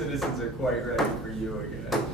citizens are quite ready for you again.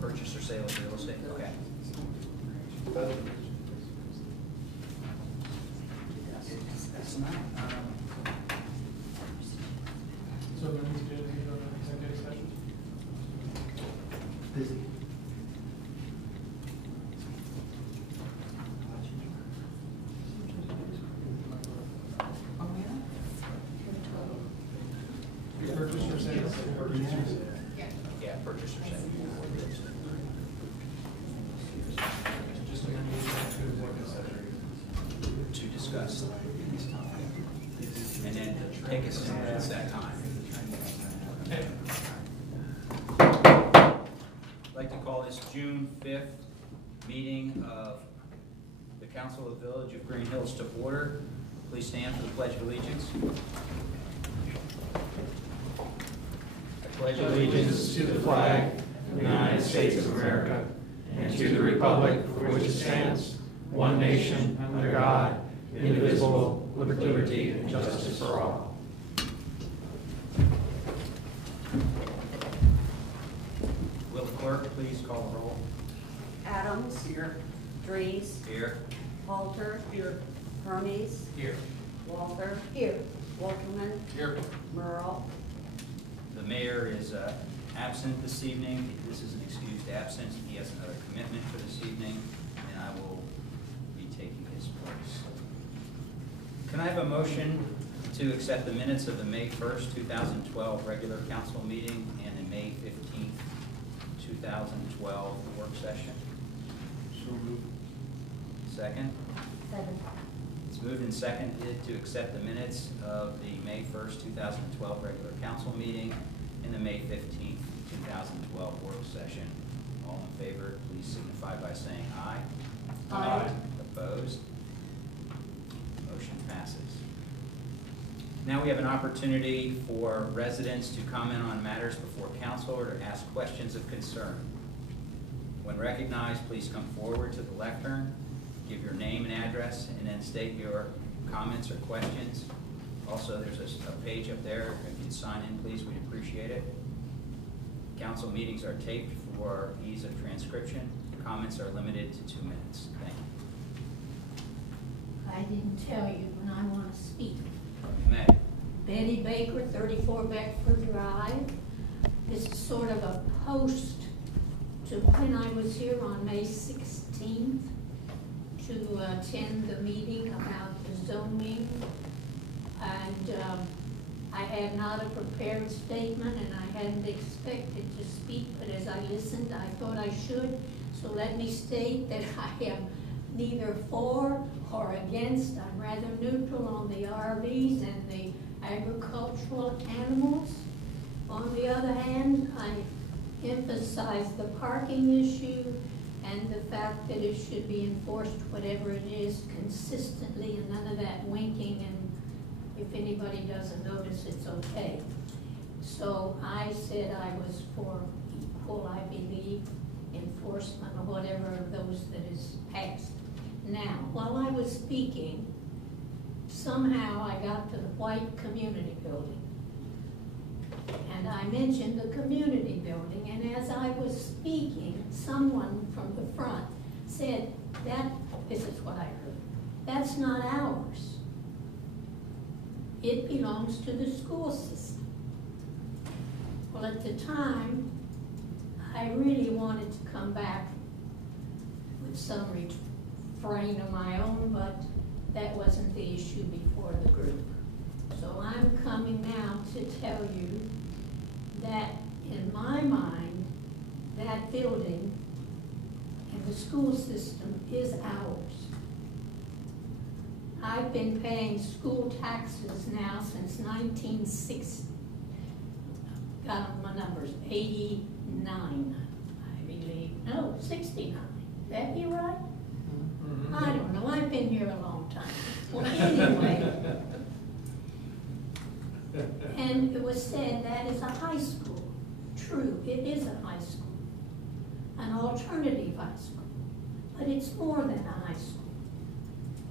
Purchase or sale of real estate, okay. That's not, So when we do the executive session? Busy. Purchase or sale? yeah, purchase or sale. Just amend the executive session. To discuss. And then take us in at that time. Okay. I'd like to call this June 5th meeting of the Council of the Village of Greenhills to order. Please stand for the Pledge of Allegiance. I pledge Allegiance to the flag of the United States of America and to the republic for which it stands, one nation, under God, indivisible, with liberty and justice for all. Will the clerk please call the roll? Adams. Here. Dries. Here. Halter. Here. Hermes. Here. Walther. Here. Wolterman. Here. Merle. The mayor is absent this evening. This is an excused absence. He has another commitment for this evening, and I will be taking his place. Can I have a motion to accept the minutes of the May 1st, 2012 regular council meeting and the May 15th, 2012 work session? So moved. Second? Second. It's moved and seconded to accept the minutes of the May 1st, 2012 regular council meeting and the May 15th, 2012 work session. All in favor, please signify by saying aye. Aye. Opposed? Motion passes. Now we have an opportunity for residents to comment on matters before council or to ask questions of concern. When recognized, please come forward to the lectern, give your name and address, and then state your comments or questions. Also, there's a page up there. If you'd sign in, please, we'd appreciate it. Council meetings are taped for ease of transcription. Comments are limited to 2 minutes. Thank you. I didn't tell you when I want to speak. You may. Betty Baker, 34 Beckford Drive. This is sort of a post to when I was here on May 16th to attend the meeting about the zoning. And I had not a prepared statement and I hadn't expected to speak, but as I listened, I thought I should. So let me state that I am neither for or against. I'm rather neutral on the RVs and the agricultural animals. On the other hand, I emphasize the parking issue and the fact that it should be enforced, whatever it is, consistently, and none of that winking, and if anybody doesn't notice, it's okay. So I said I was for equal, I believe, enforcement or whatever of those that is passed. Now, while I was speaking, somehow I got to the white community building. And I mentioned the community building, and as I was speaking, someone from the front said that, this is what I heard, that's not ours. It belongs to the school system. Well, at the time, I really wanted to come back with some refrain of my own, but that wasn't the issue before the group. So I'm coming now to tell you that in my mind, that building and the school system is ours. I've been paying school taxes now since 1960. Got my numbers, 89, I believe. No, 69. That be right? I don't know. I've been here a long time. Well, anyway. And it was said that is a high school. True, it is a high school. An alternative high school. But it's more than a high school.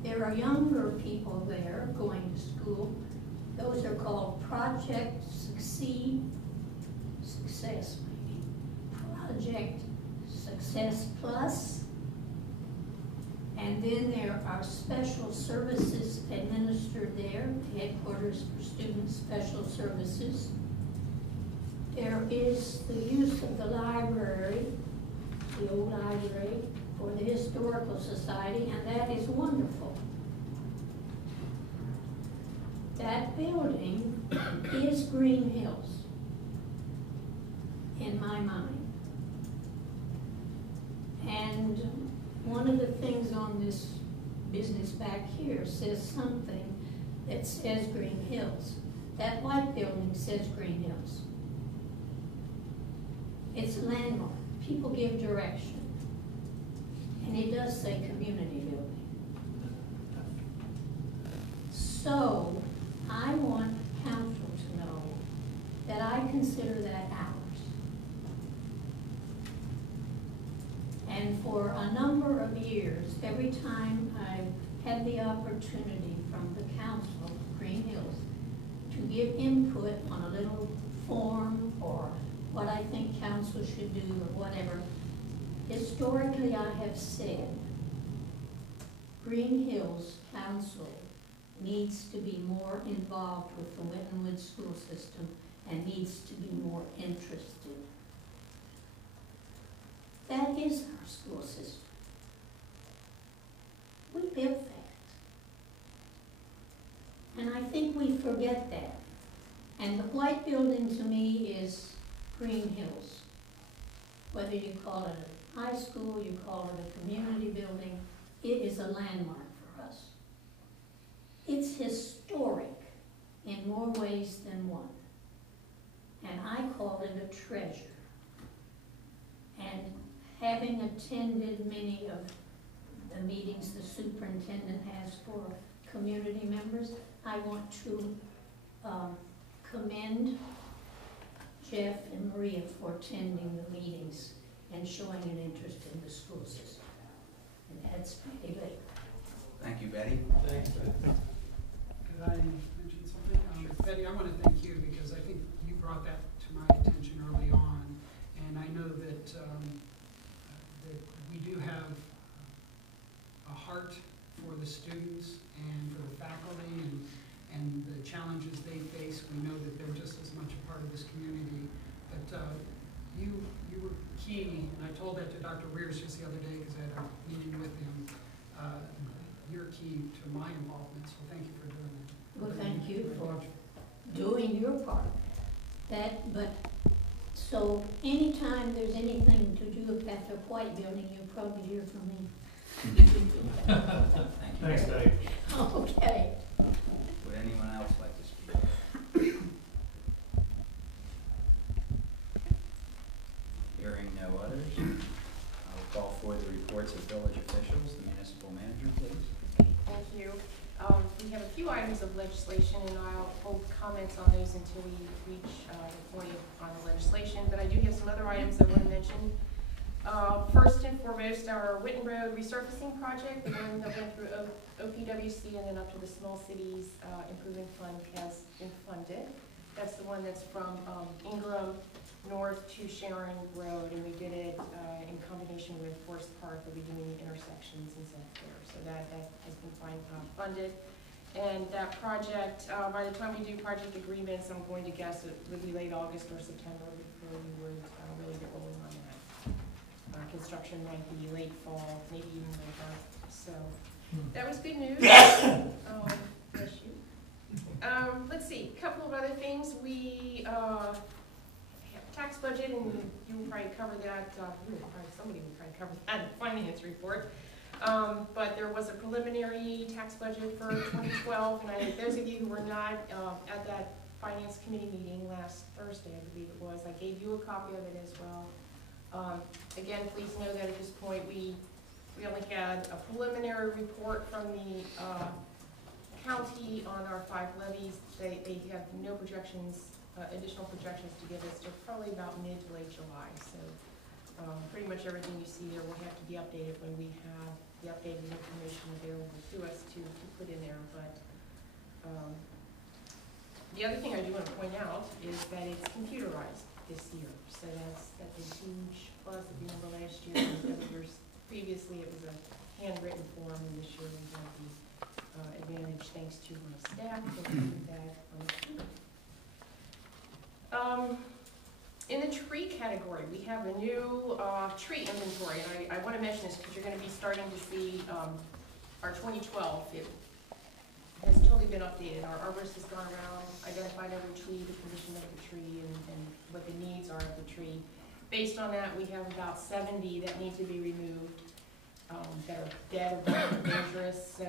There are younger people there going to school. Those are called Project Success maybe. Project Success Plus. And then there are special services administered there, headquarters for student special services. There is the use of the library, the old library, for the Historical Society, and that is wonderful. That building is Greenhills, in my mind. And one of the things on this business back here says something that says Greenhills. That white building says Greenhills. It's a landmark. People give direction. And it does say community building. So, I want council to know that I consider that ours. And for a number of years, every time I've had the opportunity from the council, Greenhills, to give input on a little form or what I think council should do or whatever, historically I have said Greenhills Council needs to be more involved with the Wittenwood school system and needs to be more interested. That is our school system. We built that. And I think we forget that. And the white building to me is Greenhills. Whether you call it a high school, you call it a community building, it is a landmark for us. It's historic in more ways than one. And I call it a treasure. And having attended many of the meetings the superintendent has for community members, I want to commend Jeff and Maria for attending the meetings and showing an interest in the school system. And that's pretty late. Thank you, Betty. Thanks, Betty. Could I mention something? Betty, I want to thank you because I think you brought that to my attention early on. And I know that, that we do have a heart for the students and for the faculty and the challenges they face. We know that they're just as much a part of this community. But you were key, and I told that to Dr. Weirs just the other day because I had a meeting with him. You're key to my involvement, so thank you for doing that. Well, thank you for doing your part. But so anytime there's anything to do with that white building, you'll probably hear from me. Thank you. Thanks, Betty. Okay. Would anyone else like to speak? Hearing no others, I will call for the reports of village officials. The municipal manager, please. Thank you. We have a few items of legislation, and I'll hold comments on those until we reach the point on the legislation. But I do have some other items I want to mention. First and foremost, our Witten Road resurfacing project, the one that went through OPWC and then up to the Small Cities Improvement Fund, has been funded. That's the one that's from Ingram north to Sharon Road, and we did it in combination with Forest Park. We'll be doing the intersections and stuff there. So that has been funded. And that project, by the time we do project agreements, I'm going to guess it would be late August or September before we would really get rolling on that. Construction might be late fall, maybe even later. So that was good news. Bless you. Let's see, a couple of other things. We have tax budget, and you will probably cover that. Somebody will probably cover that in the finance report. But there was a preliminary tax budget for 2012, and those of you who were not at that finance committee meeting last Thursday, I believe it was, I gave you a copy of it as well. Again, please know that at this point we only had a preliminary report from the county on our 5 levies. They have no projections, additional projections to give us to probably about mid to late July. So pretty much everything you see there will have to be updated when we have the updated information available to us to put in there. But the other thing I do want to point out is that it's computerized this year. So that's a huge plus. If you remember last year, and years previously it was a handwritten form, and this year we have the advantage, thanks to my staff, to do that on the computer. In the tree category, we have a new tree inventory, and I want to mention this because you're going to be starting to see our 2012. It has totally been updated. Our arborist has gone around, identified every tree, the condition of the tree, and what the needs are of the tree. Based on that, we have about 70 that need to be removed, that are dead or dangerous, so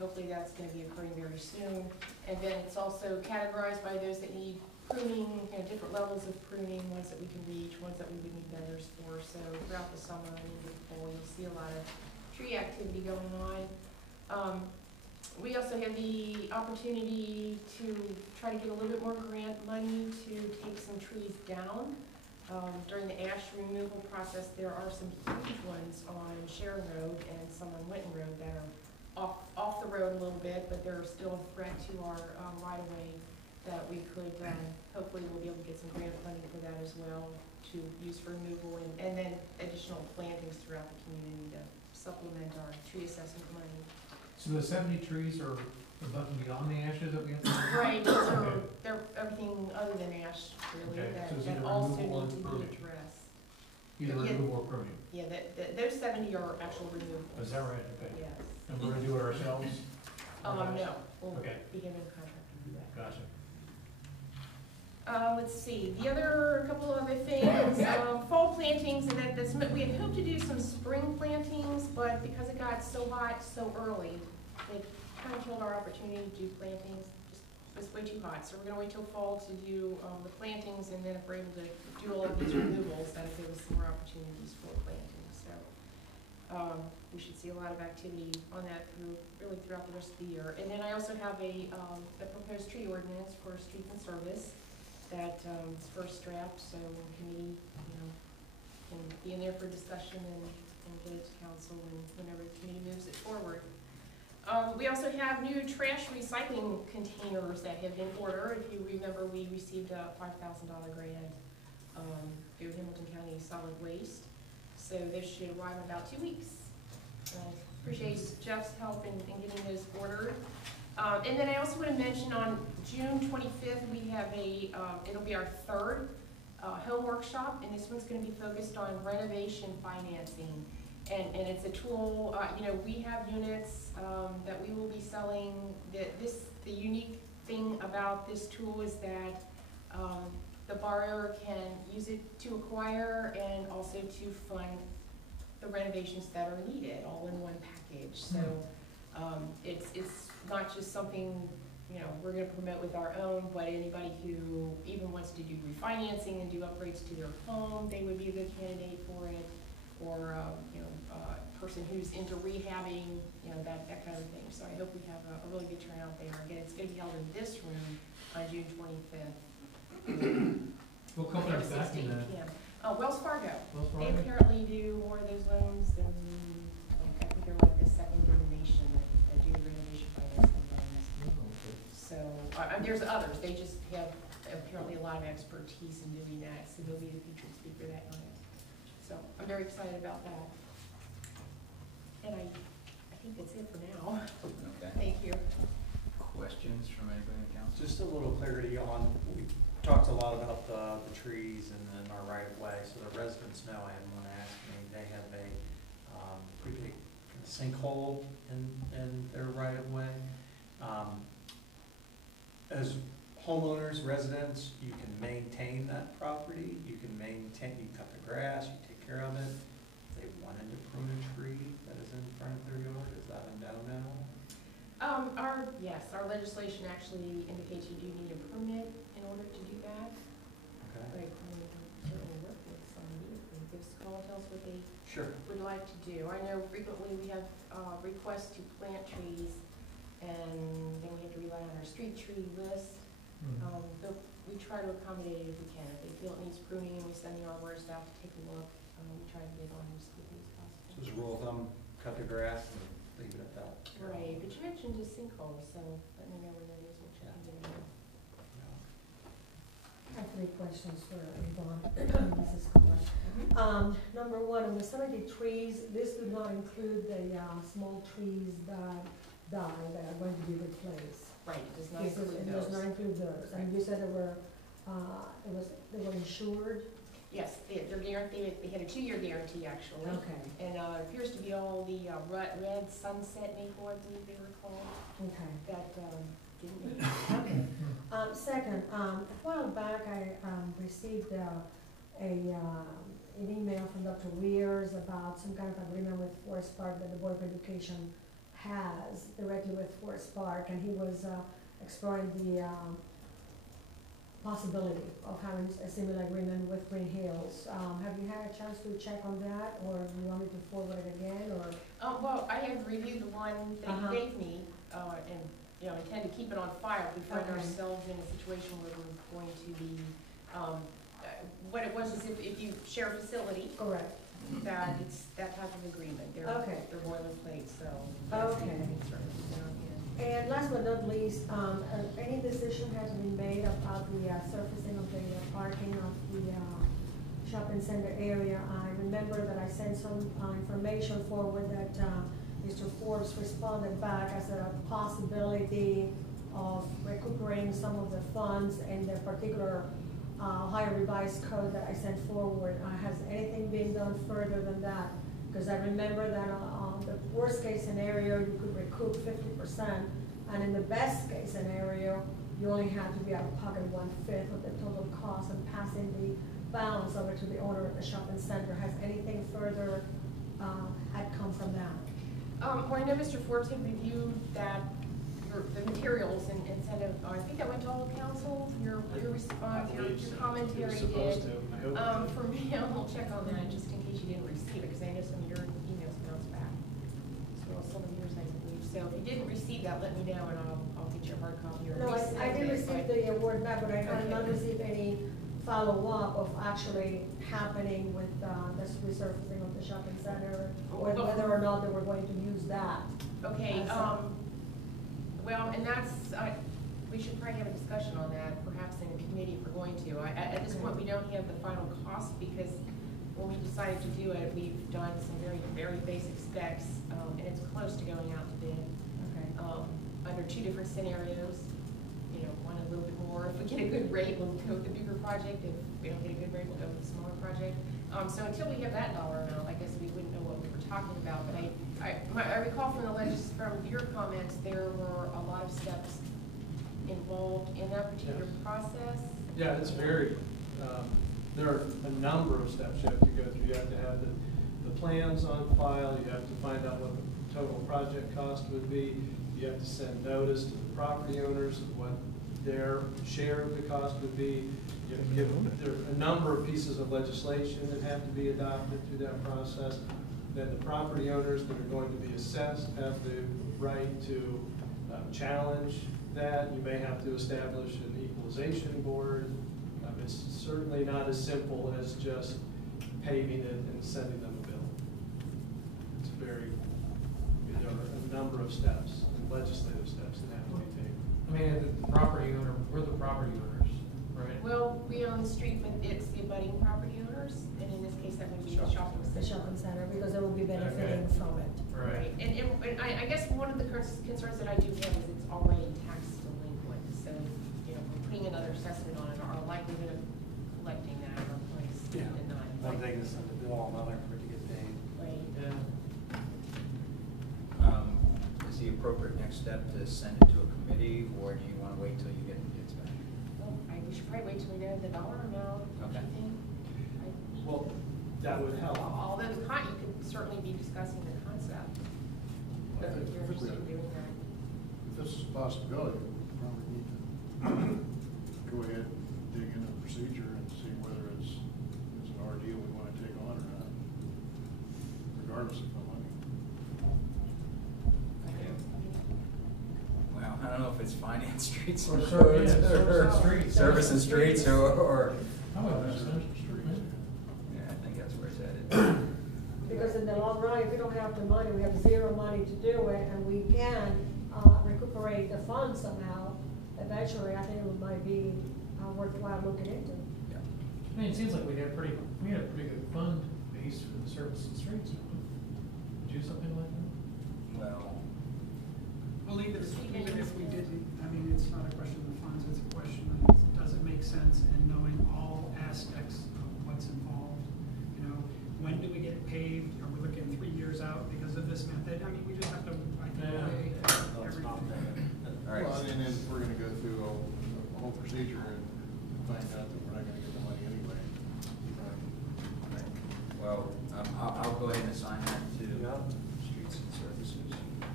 hopefully that's going to be occurring very soon. And then it's also categorized by those that need pruning, different levels of pruning, ones that we can reach, ones that we would need measures for. So throughout the summer and into the fall, you'll see a lot of tree activity going on. We also have the opportunity to try to get a little bit more grant money to take some trees down. During the ash removal process, there are some huge ones on Sharon Road and some on Winton Road that are off the road a little bit, but they're still a threat to our right-of-way that we could, hopefully we'll be able to get some grant funding for that as well to use for removal, and then additional plantings throughout the community to supplement our tree assessment money. So the 70 trees are above and beyond the ashes that we have to remove? Right, those are, they're everything other than ash, really, Okay, so it's that either also removal or need to be pruning. addressed. Either Yeah. removal or pruning? Yeah, those 70 are actual removals. Is that right? Okay. Yes. And we're gonna do it ourselves? No, we'll Okay. begin a contract to do that. Gotcha. Let's see, the other, couple of other things, fall plantings, and that's, we had hoped to do some spring plantings, but because it got so hot so early, it kind of killed our opportunity to do plantings. It was way too hot, so we're gonna wait till fall to do the plantings, and then if we're able to do all of these removals, that'll give us some more opportunities for plantings. So we should see a lot of activity on that throughout the rest of the year. And then I also have a proposed tree ordinance for streets and service that is first draft, so committee, can be in there for discussion and get it to council and whenever the committee moves it forward. We also have new trash recycling containers that have been ordered. If you remember, we received a $5,000 grant through Hamilton County Solid Waste. So this should arrive in about 2 weeks. Appreciate Jeff's help in getting those ordered. And then I also want to mention on June 25th, we have it'll be our third home workshop, and this one's going to be focused on renovation financing. And it's a tool, we have units that we will be selling. The unique thing about this tool is that the borrower can use it to acquire and also to fund the renovations that are needed, all in one package. So it's not just something we're going to promote with our own, but anybody who even wants to do refinancing and do upgrades to their home, they would be a good candidate for it. Or a person who's into rehabbing, that kind of thing. So I hope we have a really good turnout there. Again, it's going to be held in this room on June 25th. What company is that in that? Wells Fargo. Wells They Fargo? apparently do more of those loans than, I think they're like the second in the nation that do renovation financing loans. Oh, okay. So, there's others, they just have apparently a lot of expertise in doing that, so he'll be the featured speaker that night. So I'm very excited about that. And I think that's it for now. Okay. Thank you. Questions from anybody in council? Just a little clarity on, we talked a lot about the trees and then our right of way, so the residents know, I had one ask me, they have a pretty big sinkhole in their right of way. As homeowners, residents, you can maintain that property, you can cut the grass, you take care of it. If they wanted to prune a tree that is in front of their yard, is that a no-no? Yes, our legislation actually indicates you do need a permit in order to do that. Okay, But I can certainly work with somebody and give us a call, tell us what they sure. would like to do. I know frequently we have requests to plant trees, and then we have to rely on our street tree list. But we try to accommodate it if we can. If they feel it needs pruning, we send the arborist out to take a look. We try to get on as quickly as possible. So as a rule of thumb, cut the grass and leave it at that. Right, but you mentioned a sinkhole, so let me know when that is, we'll check into it. I have 3 questions for Yvonne. This is Carla. Number one, on the 70 trees, this does not include the small trees that die, that are going to be replaced. Right, it does not This is- include It does not those. include those. And you said they were insured? Yes, they're guaranteed, they had a 2-year guarantee, actually. Okay, And it appears to be all the red sunset maple, I believe they were called, okay. that didn't make it. Okay. Second, a while back, I received an email from Dr. Weirs about some kind of agreement with Forest Park that the Board of Education has directly with Forest Park, and he was exploring the possibility of having a similar agreement with Greenhills. Have you had a chance to check on that, or do you want me to forward it again, or? Well, I have reviewed the one that Uh-huh. you gave me, and, intend to keep it on file. We find Okay. ourselves in a situation where we're going to be, what it was is if you share a facility, Correct. that it's that type of agreement. Okay. They're boilerplate, so. Okay. And last but not least, any decision has been made about the surfacing of the parking of the shopping center area? I remember that I sent some information forward that Mr. Forbes responded back as a possibility of recuperating some of the funds in the particular Ohio revised code that I sent forward. Has anything been done further than that? Because I remember that the worst case scenario, you could recoup 50%, and in the best case scenario, you only had to be out of pocket 1/5 of the total cost and passing the balance over to the owner of the shopping center. Has anything further had come from that? Well, I know Mr. Forbes had reviewed the materials and said, I think that went to all of council, your response, your commentary did. For me, I'll check on that just in case you didn't receive it, because I know some of your emails bounced back. So some of yours, I believe. So if you didn't receive that, let me know and I'll get you a hard copy or No, resend I did it, receive but- the award back, but I have not Okay. received any follow-up of actually happening with the resurfacing of the shopping center, or Well, whether or not they were going to use that. Okay, As well, and that's, we should probably have a discussion on that, perhaps in a committee if we're going to. At this point, we don't have the final cost, because when we decided to do it, we've done some very, very basic specs, and it's close to going out to bid, Okay. under 2 different scenarios. One a little bit more, if we get a good rate, we'll go with the bigger project, if we don't get a good rate, we'll go with the smaller project. So until we have that dollar amount, I guess we wouldn't know what we were talking about, but I recall from from your comments, there were a lot of steps involved in that particular process. Yeah, it's very, there are a number of steps you have to go through. You have to have the plans on file, you have to find out what the total project cost would be, you have to send notice to the property owners of what their share of the cost would be. You have to give, there are a number of pieces of legislation that have to be adopted through that process. Then the property owners that are going to be assessed have the right to challenge that. You may have to establish an equalization board. It's certainly not as simple as just paving it and sending them a bill. It's there are a number of steps, and legislative steps that have to be taken. I mean, the property owner, we're the property owners, Right. Well, we own the street, but it's the abutting property owners, and in this case, that would be the shopping The center. shopping center, because they will be benefiting Okay. from it. Right, and I guess one of the concerns that I do have is it's already tax delinquent, so, you know, we're putting another assessment on it, our likelihood of collecting that or place Yeah. denied. One thing is send the bill, another for it to get paid. Right. Yeah. Is the appropriate next step to send it to a committee, or do you want to wait till you get the bids back? Well, we should probably wait till we know the dollar amount, don't you Okay. think? Well, that would help. Although the you could certainly be discussing the concept. I think If you're interested in doing that. If this is a possibility, we probably need to go ahead and dig into the procedure and see whether it's an ordeal we want to take on or not, regardless of the money. Well, I don't know if it's finance streets Or and ser- roads, yeah, service or and streets. service and streets, or, How about that, sir? yeah, I think that's where it's headed. Because in the long run, if we don't have the money, we have zero money to do it, and we can recuperate the funds somehow, eventually, I think it might be worthwhile looking into. Yeah. I mean, it seems like we had a pretty good fund base for the service and streets. Don't we? Do something like that? Well, Well, even if we didn't, I mean, it's not a question of funds, it's a question of, does it make sense, and knowing all aspects of what's involved. You know, when do we get paved? Are we looking 3 years out because of this method? I mean, we just have to, I think, weigh everything. all right. Well, and then if we're gonna go through a whole procedure and find out that we're not gonna get the money anyway. Well, I'll go ahead and assign that to Yeah. streets and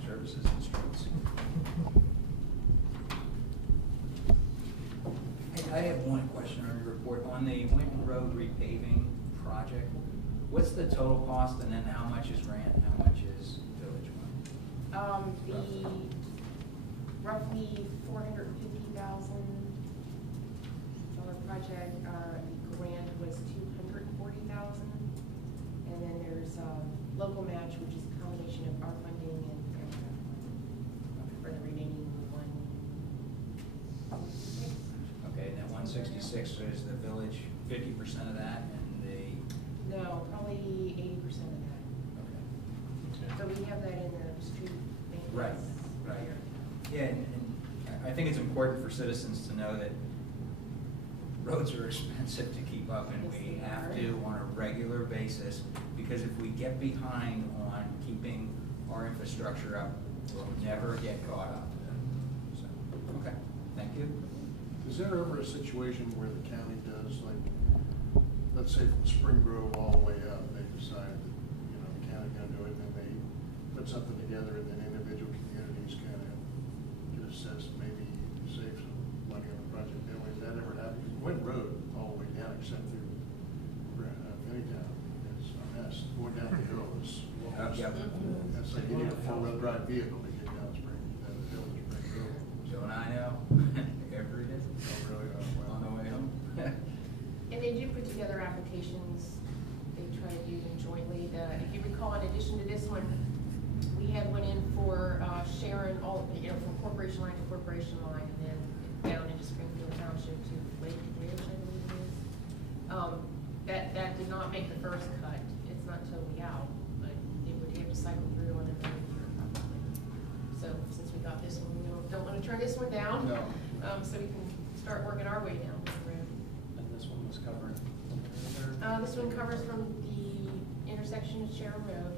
services and streets. Hey, I have one question on your report. On the Winton Road repaving project, what's the total cost, and then how much is grant, and how much is village money? The roughly $450,000 project, the grant was $240,000. And then there's local match, which is a combination of our funding and for the remaining one. Okay, and that 166 is the village, 50% of that, and the, No, probably 80% of that. okay. So we have that in the street maintenance. Right, right. Yeah, and I think it's important for citizens to know that roads are expensive to keep up, and we have to on a regular basis, because if we get behind on keeping our infrastructure up, we'll never get caught up. So, okay, thank you. Is there ever a situation where the county does, like, let's say from Spring Grove all the way up, they decide that, you know, the county's gonna do it, and then they put something together, and then individual communities kind of get assessed, maybe save some money on the project. Anyway, has that ever happened? Winton Road all the way down, except through Anytown, it's a mess. Going down the hill is, Yep. that's like you need a four-wheel drive vehicle to get down Spring, down the hill to Spring Grove. Don't I know? Every day. Oh, really? Oh, wow. On the way home. And they do put together applications, they try to do them jointly. If you recall, in addition to this one, we had one in for Sharon, all, you know, from corporation line to corporation line, and then down into Springfield Township to Lake Ridge, I believe it is. That did not make the first cut, it's not totally out, but it would have to cycle through on another year probably. So since we got this one, we don't want to turn this one down. No. So we can start working our way down the road. And this one was covered. This one covers from the intersection of Sharon Road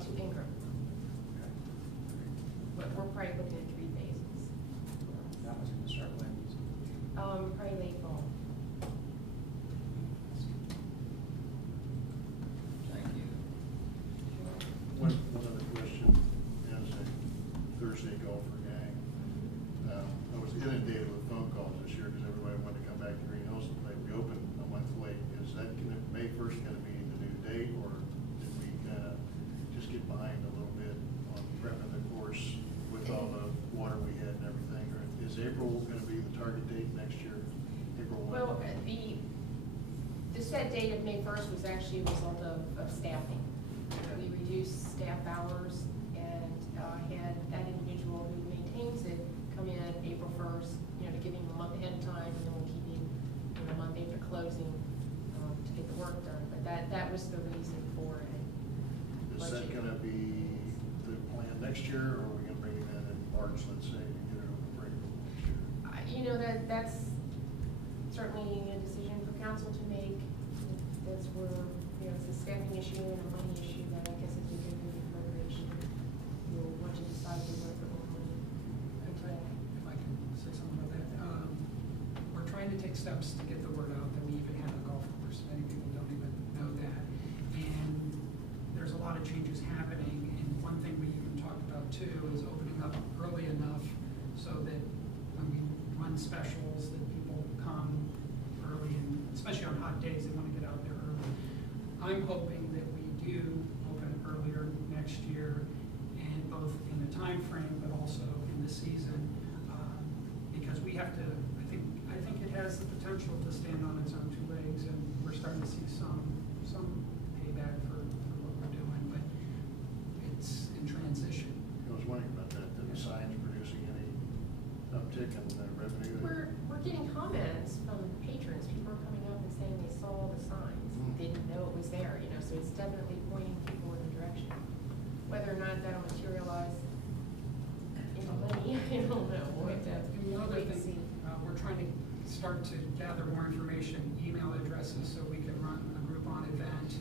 to Ingram. But we're probably looking at 3 phases. That was gonna start when? Probably late fall. Thank you. One other question, as a Thursday golfer gang, I was inundated with phone calls this year because everybody wanted to come back to Greenhills to play. We opened a month late. Is that May 1st gonna be the new date, or did we kind of just get behind a little bit on prepping the course with all the water we had and everything? Or is April gonna be the target date next year? April 1? Well, the set date of May 1st was actually a result of staffing. We reduced staff hours and had that individual who maintains it come in April 1st, you know, to give him a month ahead of time, and then we'll keep him a month after closing, to get the work done, but that was the reason for it. Is that gonna be the plan next year, or are we gonna bring it in March, let's say, to get it over break next year? You know, that's certainly a decision for council to make. That's where, you know, it's a staffing issue and a money issue that I guess as we go through the appropriation, we'll want to decide where we're putting more money into that. If I can say something about that, we're trying to take steps to get the word out that we even have a golf course. Many people don't even know that. And there's a lot of changes happening, and one thing we even talked about too is opening up early enough so that when we run specials, that people come early, and especially on hot days, they want to get out there early. I'm hoping that we do open earlier next year, and both in the time frame, but also in the season, because we have to. I think it has the potential to stand on its own two legs, and we're starting to see some payback for what we're doing, but it's in transition. I was wondering about that, the signs producing any uptick in the revenue? We're getting comments from patrons. People are coming up and saying they saw the signs, didn't know it was there, you know, so it's definitely pointing people in the direction. Whether or not that'll materialize into money, I don't know. We'll have to And the other wait and see. thing, we're trying to start to gather more information, email addresses, so we can run a Groupon event.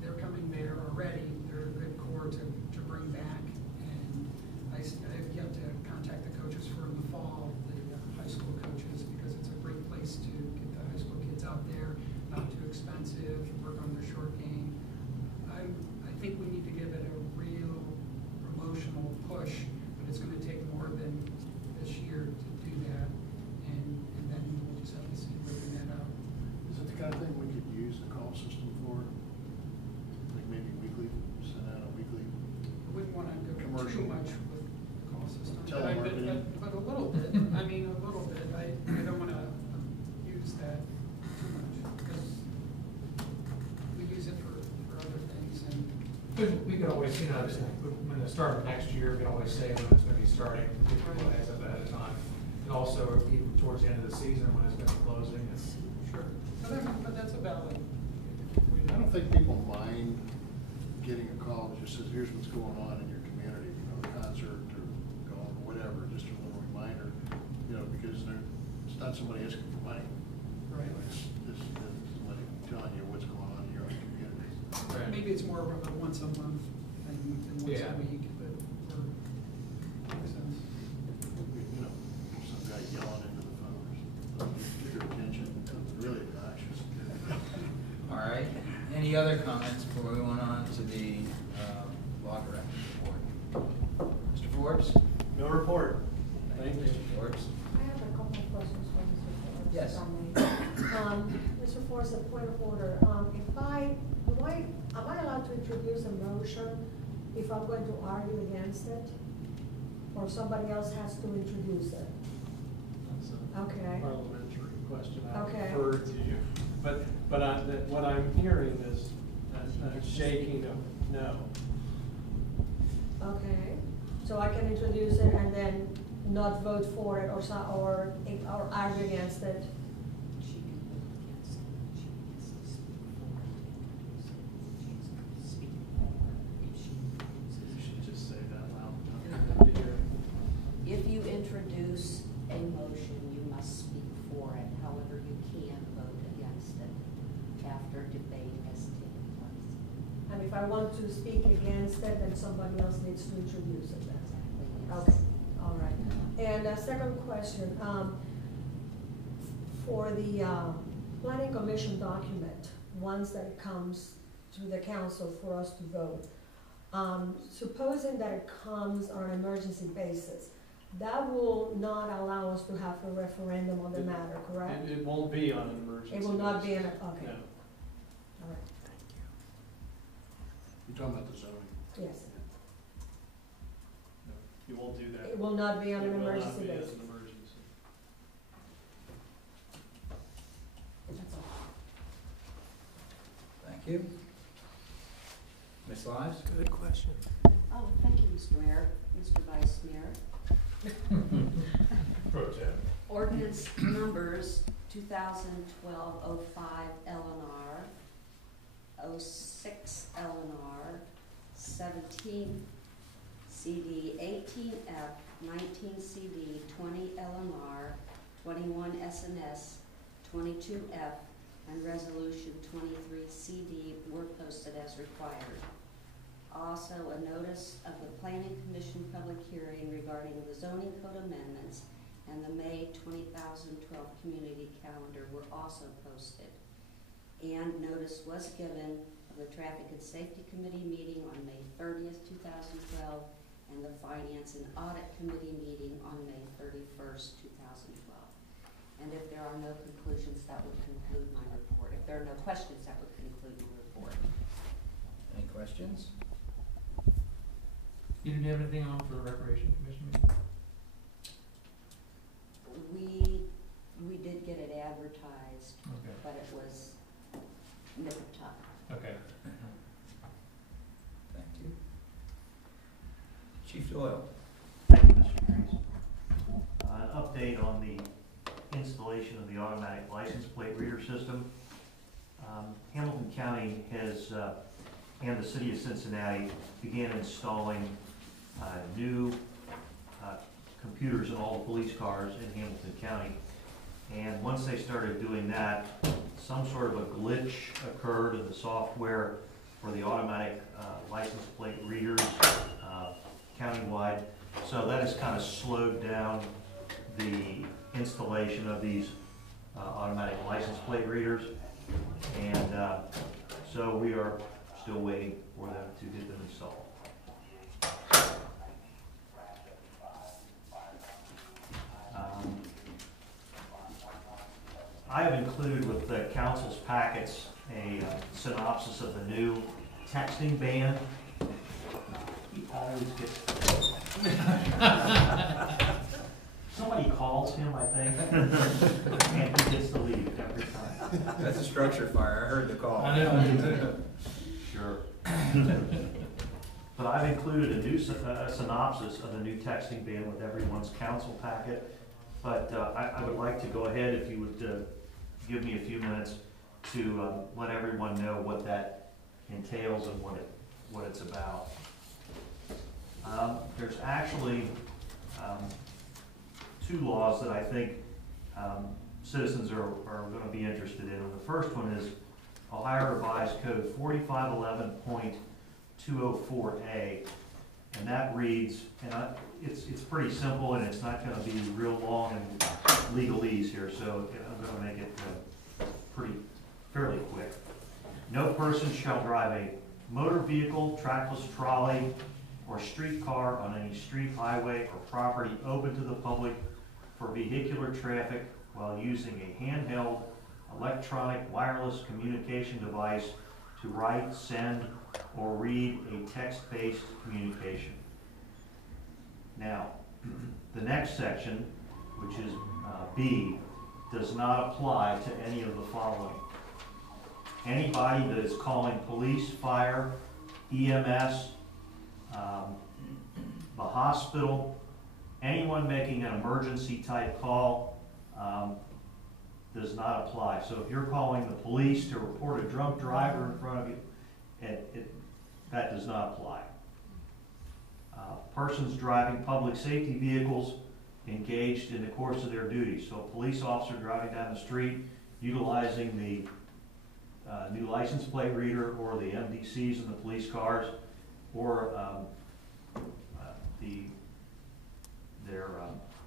They're coming there already. They're a good core to bring back. And I've yet to contact the coaches for the fall, the high school coaches, because it's a great place to get the high school kids out there, not too expensive, work on their short game. I think we need to give it a real promotional push, but it's going to take more than this year to do that. And then we'll just have to see whether that out. Is it the kind of thing we could use the call system for? Like maybe weekly, send out a weekly? I wouldn't want to go Commercial. too much with the call system. Telemarketing. But a little bit, I mean, a little bit. I don't want to use that too much, because we use it for other things, and We could always, you know, when the start of next year, we can always say when it's gonna be starting, give people a heads up ahead of time. And also, even towards the end of the season, when it's gonna be closing, it's. sure. But that's a valid. I don't think people mind getting a call that just says, here's what's going on in your community, you know, a concert or golf or whatever, just a little reminder, you know, because it's not somebody asking for money. Right. It's somebody telling you what's going on in your own community. Maybe it's more of a once a month than once Yeah. a week, but makes sense. You know, some guy yelling into the phone or something, get your attention, it's really obnoxious. All right, any other comments before we went on to the law director's report? Mr. Forbes? No report. Thank you, Mr. Forbes. I have a couple of questions for Mr. Forrest. Yes. if I may. Mr. Forrest, a point of order. Am I allowed to introduce a motion if I'm going to argue against it? Or somebody else has to introduce it? That's a Okay. parliamentary question. I Okay. defer to you. But what I'm hearing is a shaking of no. Okay, so I can introduce it and then not vote for it or argue against it? You should just say that loud enough to hear. If you introduce a motion, you must speak for it. However, you can vote against it after debate has taken place. And if I want to speak against it, then somebody else needs to introduce it then? Exactly, yes. Okay, all right. And a second question, for the planning commission document, once that it comes to the council for us to vote, supposing that it comes on an emergency basis, that will not allow us to have a referendum on the matter, correct? It won't be on an emergency. It will not be basis. okay. No. All right, You're talking about the zoning? yes. No, you won't do that. It will not be on an It will not emergency be as basis. an emergency. That's all. Thank you. Ms. Lives? Good question. Oh, thank you, Mr. Mayor, Mr. Vice Mayor. Pro tem. Ordinance numbers 2012-05 LNR, 06 LNR, 17 CD, 18F, 19 CD, 20 LNR, 21 SNS, 22F, and Resolution 23 CD were posted as required. Also, a notice of the Planning Commission public hearing regarding the zoning code amendments and the May 2012 community calendar were also posted. And notice was given of the Traffic and Safety Committee meeting on May 30th, 2012, and the Finance and Audit Committee meeting on May 31st, 2012. And if there are no conclusions, that would conclude my report. If there are no questions, that would conclude my report. Any questions? You didn't have anything on for Recreation Commission meeting? We did get it advertised, Okay. but it was nip of time. Okay. Thank you. Chief Doyle. Thank you, Mr. Trees. An update on the installation of the automatic license plate reader system. Hamilton County has, and the City of Cincinnati began installing new computers in all the police cars in Hamilton County. And once they started doing that, some sort of a glitch occurred in the software for the automatic license plate readers countywide. So that has kind of slowed down the installation of these automatic license plate readers. And so we are still waiting for them to get them installed. I have included with the council's packets a synopsis of the new texting ban. He always gets somebody calls him, I think, and he gets to leave every time. That's a structure fire. I heard the call. I know, you too. Sure. But I've included a new synopsis of the new texting ban with everyone's council packet. But I would like to go ahead, if you would give me a few minutes to let everyone know what that entails and what it's about. There's actually two laws that I think citizens are going to be interested in. And the first one is Ohio Revised Code 4511.204A, and that reads, and it's pretty simple, and it's not going to be real long and legalese here, so I'm going to make it fairly quick. No person shall drive a motor vehicle, trackless trolley, or streetcar on any street, highway, or property open to the public for vehicular traffic while using a handheld electronic wireless communication device to write, send, or read a text-based communication. Now, the next section, which is B, does not apply to any of the following. Anybody that is calling police, fire, EMS, the hospital, anyone making an emergency type call does not apply. So if you're calling the police to report a drunk driver in front of you, that does not apply. Persons driving public safety vehicles engaged in the course of their duties. So a police officer driving down the street utilizing the new license plate reader or the MDCs in the police cars, or their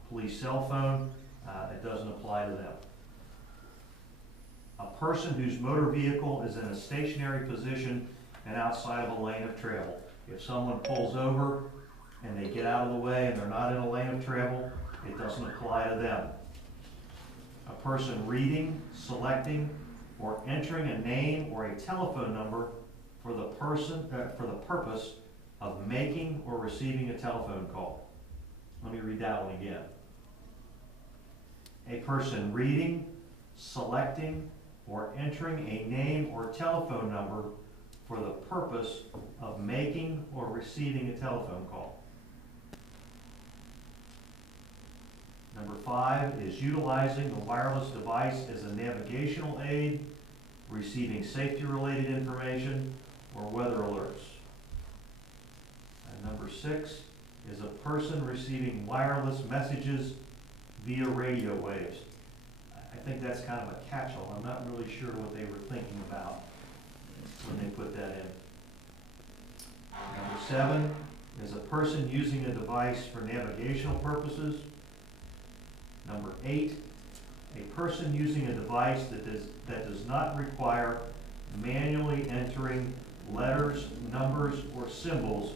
police cell phone, it doesn't apply to them. A person whose motor vehicle is in a stationary position and outside of a lane of travel. If someone pulls over and they get out of the way and they're not in a lane of travel, it doesn't apply to them. A person reading, selecting, or entering a name or a telephone number for the purpose of making or receiving a telephone call. Let me read that one again. A person reading, selecting, or entering a name or telephone number for the purpose of making or receiving a telephone call. Number 5 is utilizing the wireless device as a navigational aid, receiving safety-related information, or weather alerts. And number 6 is a person receiving wireless messages via radio waves. I think that's kind of a catch-all. I'm not really sure what they were thinking about when they put that in. Number 7 is a person using a device for navigational purposes. Number 8, a person using a device that does not require manually entering letters, numbers, or symbols,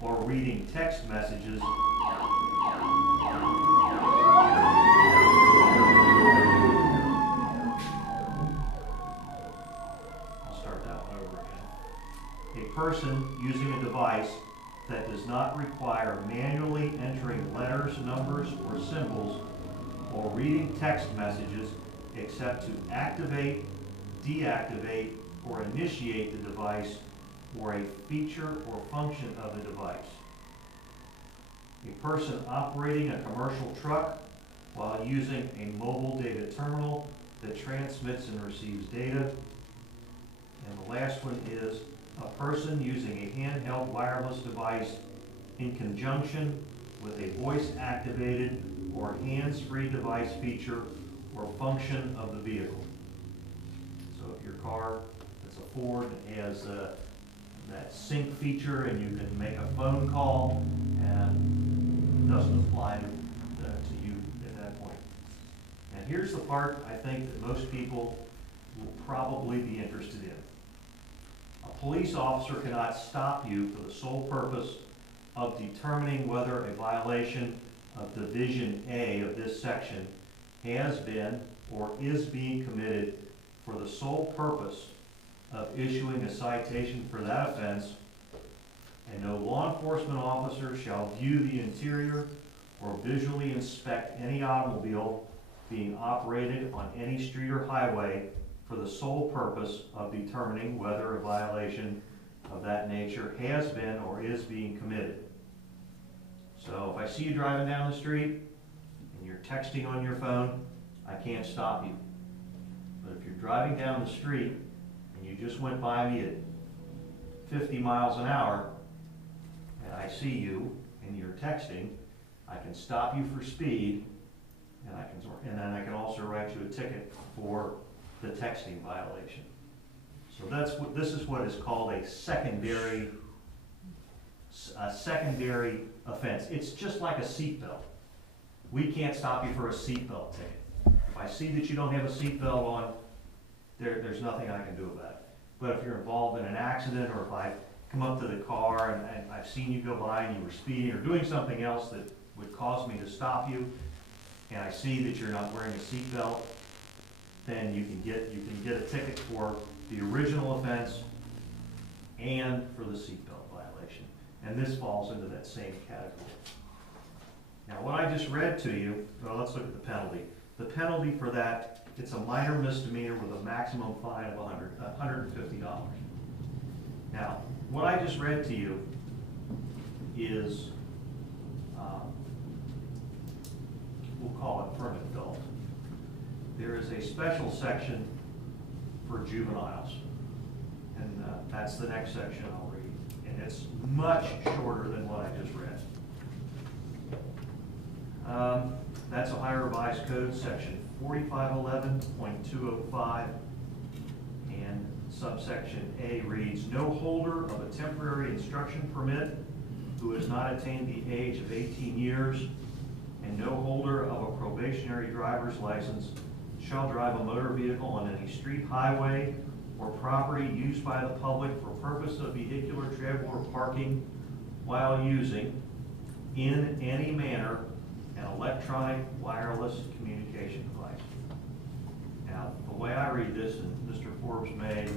or reading text messages. I'll start that one over again. A person using a device that does not require manually entering letters, numbers, or symbols, or reading text messages except to activate, deactivate, or initiate the device or a feature or function of the device. A person operating a commercial truck while using a mobile data terminal that transmits and receives data. And the last one is a person using a handheld wireless device in conjunction with a voice-activated or hands-free device feature or function of the vehicle. So if your car, it's a Ford, it has that sync feature and you can make a phone call, and it doesn't apply to you at that point. And here's the part I think that most people will probably be interested in. A police officer cannot stop you for the sole purpose of determining whether a violation of Division A of this section has been or is being committed for the sole purpose of issuing a citation for that offense, and no law enforcement officer shall view the interior or visually inspect any automobile being operated on any street or highway for the sole purpose of determining whether a violation of that nature has been or is being committed. So if I see you driving down the street and you're texting on your phone, I can't stop you. But if you're driving down the street and you just went by me at 50 miles an hour and I see you and you're texting, I can stop you for speed, and then I can also write you a ticket for the texting violation. So this is what is called a secondary offense. It's just like a seatbelt. We can't stop you for a seatbelt ticket. If I see that you don't have a seatbelt on, there's nothing I can do about it. But if you're involved in an accident, or if I come up to the car and I've seen you go by and you were speeding or doing something else that would cause me to stop you, and I see that you're not wearing a seatbelt, then you can get a ticket for the original offense and for the seatbelt violation. And this falls into that same category. Now, what I just read to you, well, let's look at the penalty. The penalty for that, it's a minor misdemeanor with a maximum fine of $150. Now, what I just read to you is, we'll call it for an adult. There is a special section for juveniles, and that's the next section I'll read. And it's much shorter than what I just read. That's Ohio Revised Code, section 4511.205, and subsection A reads, no holder of a temporary instruction permit who has not attained the age of 18 years and no holder of a probationary driver's license shall drive a motor vehicle on any street, highway, or property used by the public for purpose of vehicular travel or parking while using, in any manner, an electronic wireless communication device. Now, the way I read this, and Mr. Forbes may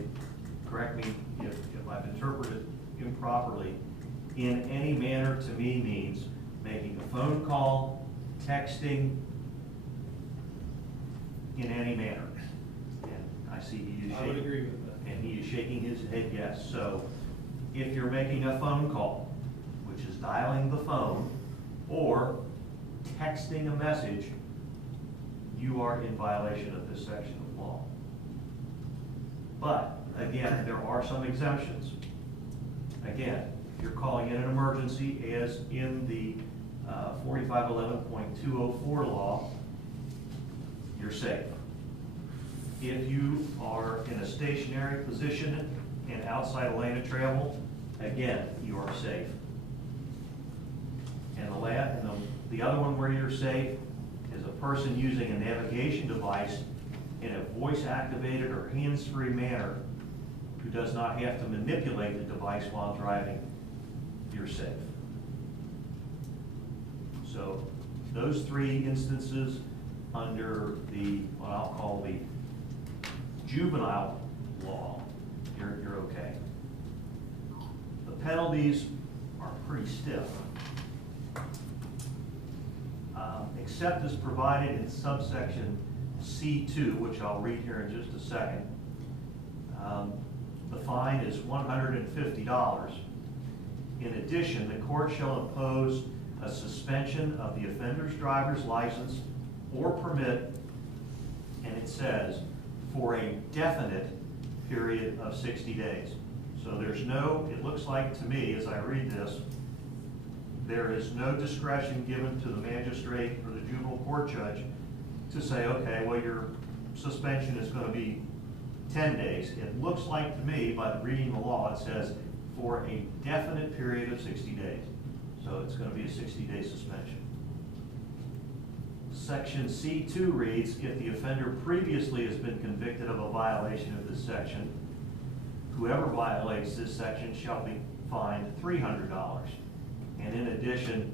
correct me if I've interpreted improperly, in any manner to me means making a phone call, texting, in any manner. And I see he is shaking. I would agree with that. And he is shaking his head yes. So if you're making a phone call, which is dialing the phone, or texting a message, you are in violation of this section of law. But, again, there are some exemptions. Again, if you're calling in an emergency, as in the 4511.204 law, you're safe. If you are in a stationary position and outside a lane of travel, again, you are safe. And the other one where you're safe is a person using a navigation device in a voice-activated or hands-free manner who does not have to manipulate the device while driving, you're safe. So those three instances under the, what I'll call the juvenile law, you're okay. The penalties are pretty stiff. Except as provided in subsection C2, which I'll read here in just a second. The fine is $150. In addition, the court shall impose a suspension of the offender's driver's license or permit, and it says, for a definite period of 60 days. So there's no, it looks like to me, as I read this, there is no discretion given to the magistrate or the juvenile court judge to say, okay, well, your suspension is going to be 10 days. It looks like to me, by reading the law, it says for a definite period of 60 days. So it's going to be a 60-day suspension. Section C2 reads, if the offender previously has been convicted of a violation of this section, whoever violates this section shall be fined $300. And in addition,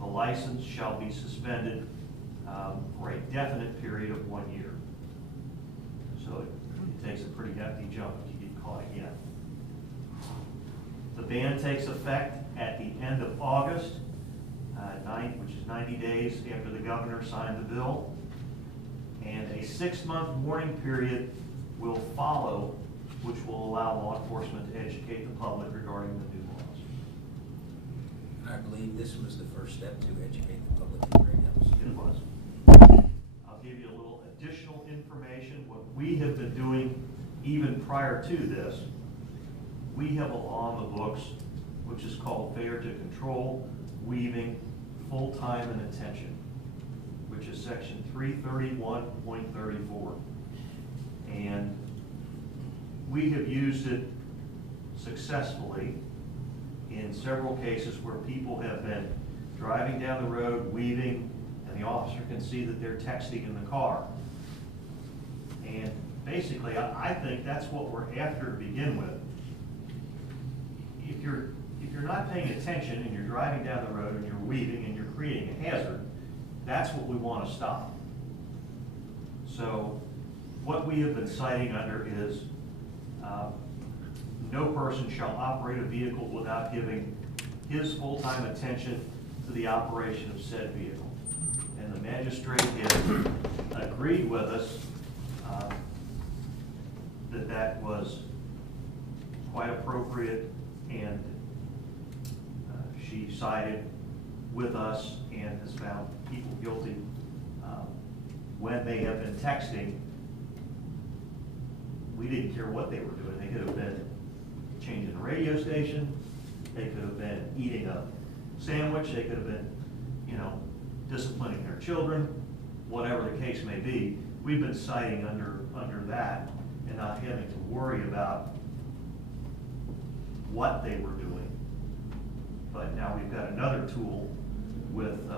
the license shall be suspended for a definite period of 1 year. So it takes a pretty hefty jump if you get caught again. The ban takes effect at the end of August, which is 90 days after the governor signed the bill. And a 6-month warning period will follow, which will allow law enforcement to educate the public regarding the new laws. I believe this was the first step to educate the public in Greenhills. It was. I'll give you a little additional information. What we have been doing even prior to this, we have a law on the books which is called failure to control, weaving, full time and attention, which is section 331.34. And we have used it successfully in several cases where people have been driving down the road, weaving, and the officer can see that they're texting in the car. And basically, I think that's what we're after to begin with. If you're not paying attention and you're driving down the road and you're weaving and you're creating a hazard, that's what we want to stop. So what we have been citing under is no person shall operate a vehicle without giving his full-time attention to the operation of said vehicle. And the magistrate has agreed with us that that was quite appropriate, and she sided with us and has found people guilty when they have been texting. We didn't care what they were doing. They could have been changing a radio station, they could have been eating a sandwich, they could have been, disciplining their children, whatever the case may be. We've been citing under that and not having to worry about what they were doing. But now we've got another tool with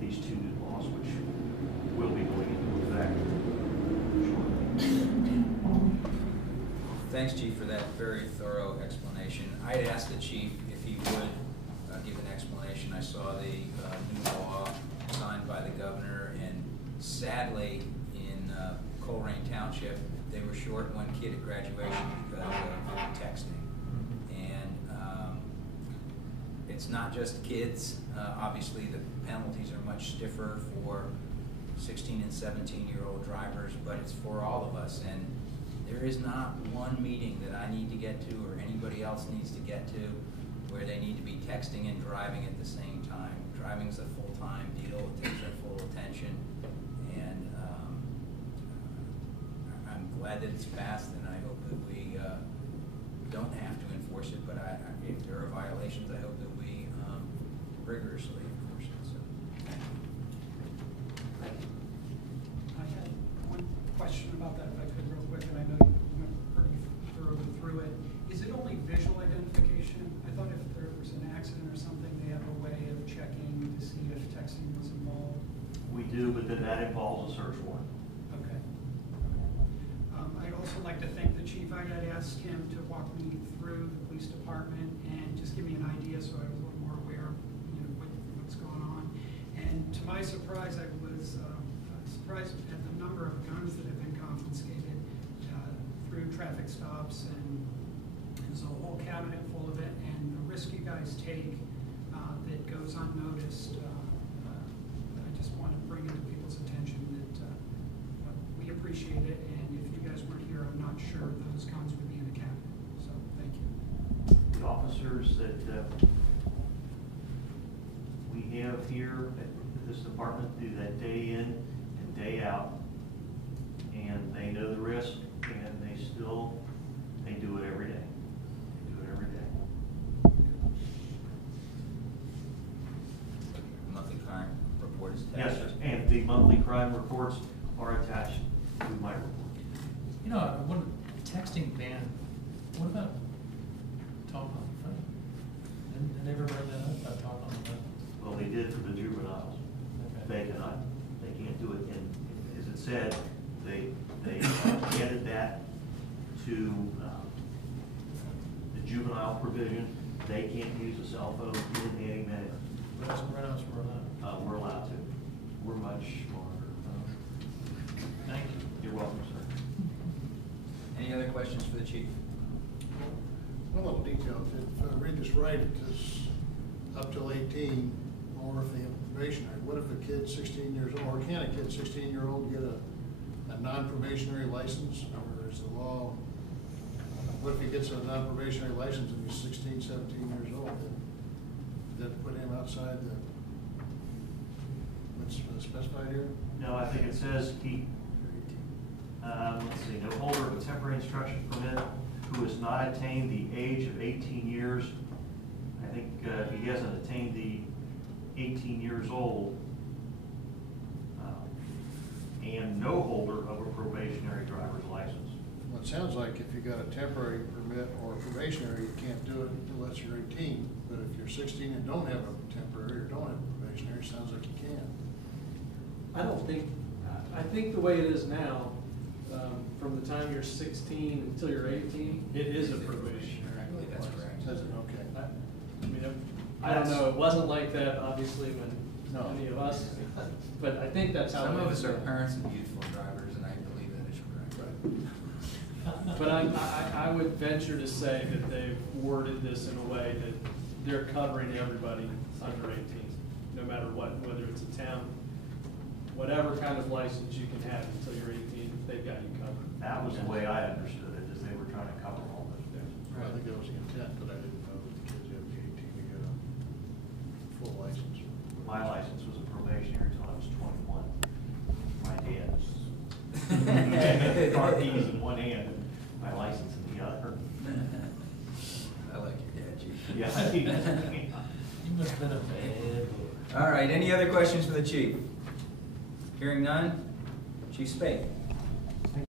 these two new laws, which will be going into effect shortly. Thanks, Chief, for that very thorough explanation. I had asked the Chief if he would give an explanation. I saw the new law signed by the governor, and sadly, in Coleraine Township, they were short one kid at graduation because of texting. And it's not just kids. Obviously, the penalties are much stiffer for 16 and 17-year-old drivers, but it's for all of us. And there is not one meeting that I need to get to or anybody else needs to get to where they need to be texting and driving at the same time. driving's a full-time deal, it takes our full attention, and I'm glad that it's passed, and I hope that we don't have to enforce it, but if there are violations, I hope that we rigorously enforce it, so. I had one question about that, if I could, real quick, and I know you went pretty thoroughly through it. Is it only visual identification? I thought if there was an accident or something, they have a way of checking to see if texting was involved. We do, but then that involves a search warrant. Okay. I'd also like to thank the chief. I had asked him to walk me through the police department and just give me an idea so I was a little more aware of, what's going on. And to my surprise, I was surprised at the number of guns that have been confiscated through traffic stops, and there's a whole cabinet full of it, and the risk you guys take that goes unnoticed. I just want to bring it to people's attention that we appreciate it, and if you guys weren't here, I'm not sure those guns would be in the cabinet. So thank you. The officers that we have here at this department do that day in and day out, and they know the risk, and they do it every day. They do it every day. Monthly crime report is Yes, attached. and the monthly crime reports are attached to my report. You know, one texting ban, what about talking on the phone? Didn't they ever bring that up, about talking on the phone? Well, they did for the juveniles. Okay. They can't do it, and as it said, they added that to the juvenile provision. They can't use a cell phone in any manner. What else we're allowed? We're allowed to. We're much smarter. Thank you. You're welcome, sir. Any other questions for the chief? One little detail, if I read this right, it says up till 18, or if they have probationary. What if a kid 16 years old, or can a kid 16-year-old get a non-probationary license, or is the law, what if he gets a non-probationary license and he's 16, 17 years old? Does that put him outside what's specified here? No, I think it says he, let's see, no holder of a temporary instruction permit who has not attained the age of 18 years. I think if he hasn't attained the 18 years old, and no holder of a probationary driver's license. Well, it sounds like if you got a temporary permit or probationary, you can't do it unless you're 18. But if you're 16 and don't have a temporary or don't have a probationary, it sounds like you can. I think the way it is now, from the time you're 16 until you're 18, it is a probationary. I believe that's correct. Says it, okay. I mean, I don't know, it wasn't like that, obviously, when any of us, but I think that's how. Some it of is us are now. parents of youthful drivers, and I believe that is correct. But I would venture to say that they've worded this in a way that they're covering everybody under 18, no matter what, whether it's a town, whatever kind of license you can have until you're 18, they've got you covered. That was the way I understood it, is they were trying to cover all those things. Well, I think that was the intent, but I didn't know that the kids had to be 18 to get a full license. My license was a probationary until I was 21. My dad's. Car keys in one hand and my license in the other. I like your dad, chief. Yeah. You must have been a bad boy. All right, any other questions for the chief? Hearing none, Chief Spade.